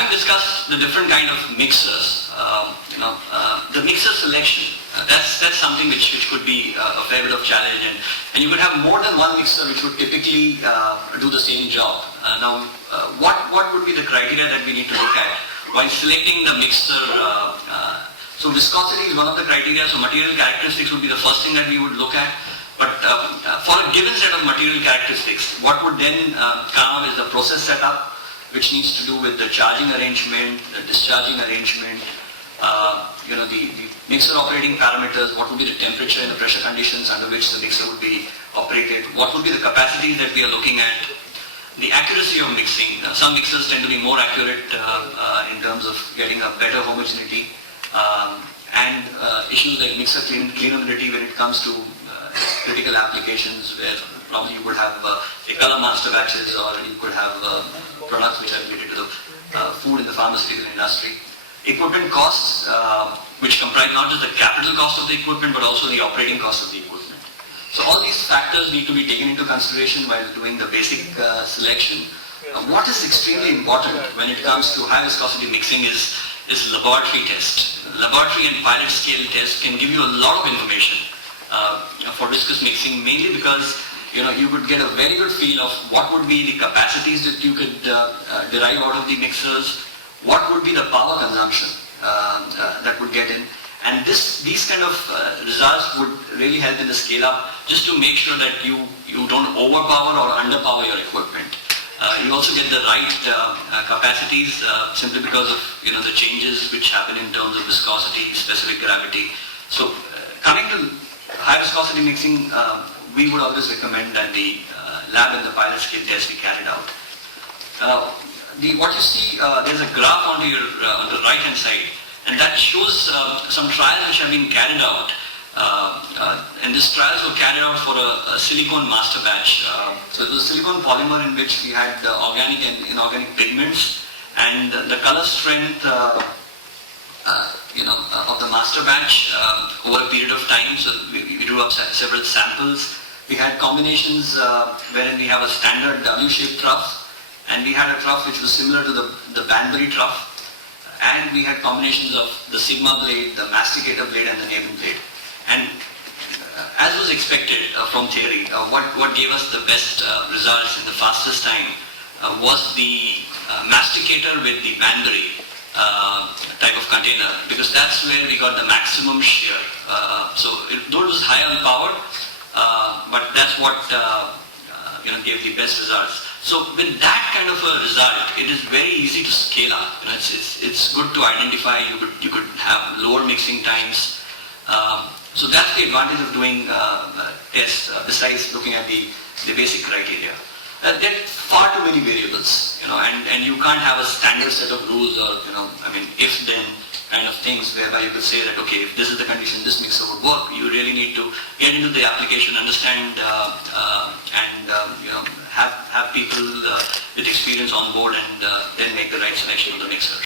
having discussed the different kind of mixers, the mixer selection, that's something which could be a fair bit of challenge, and you could have more than one mixer which would typically do the same job. What would be the criteria that we need to look at while selecting the mixer? So viscosity is one of the criteria, so material characteristics would be the first thing that we would look at. But for a given set of material characteristics, what would then come is the process setup, which needs to do with the charging arrangement, the discharging arrangement, the mixer operating parameters, what would be the temperature and the pressure conditions under which the mixer would be operated, what would be the capacities that we are looking at, the accuracy of mixing. Some mixers tend to be more accurate in terms of getting a better homogeneity, and issues like mixer cleanability when it comes to critical applications where probably you would have a color master batches, or you could have products which are related to the food and the pharmaceutical industry. Equipment costs, which comprise not just the capital cost of the equipment but also the operating cost of the equipment. So all these factors need to be taken into consideration while doing the basic selection. What is extremely important when it comes to high viscosity mixing is laboratory test. Laboratory and pilot scale test can give you a lot of information for viscous mixing, mainly because you could get a very good feel of what would be the capacities that you could derive out of the mixers, what would be the power consumption that would get in, and these kind of results would really help in the scale up, just to make sure that you don't overpower or underpower your equipment. You also get the right capacities simply because of the changes which happen in terms of viscosity, specific gravity. So coming to high viscosity mixing, we would always recommend that the lab and the pilot scale test be carried out. What you see, there's a graph on the right hand side, and that shows some trials which have been carried out. And these trials were carried out for a silicone master batch. So it was a silicone polymer in which we had organic and inorganic pigments, and the color strength of the master batch over a period of time. So we drew up several samples. We had combinations wherein we have a standard W-shaped trough, and we had a trough which was similar to the Banbury trough, and we had combinations of the Sigma blade, the masticator blade, and the Neben blade. And as was expected from theory, what gave us the best results in the fastest time was the masticator with the Banbury type of container, because that's where we got the maximum shear. Though it was high on power, but that's what gave the best results. So with that kind of a result, it is very easy to scale up. It's good to identify. You could have lower mixing times. So that's the advantage of doing tests besides looking at the basic criteria. There are far too many variables, and you can't have a standard set of rules or if then kind of things whereby you could say that, okay, if this is the condition, this mixer would work. You really need to get into the application, understand, and have people with experience on board, and then make the right selection of the mixer.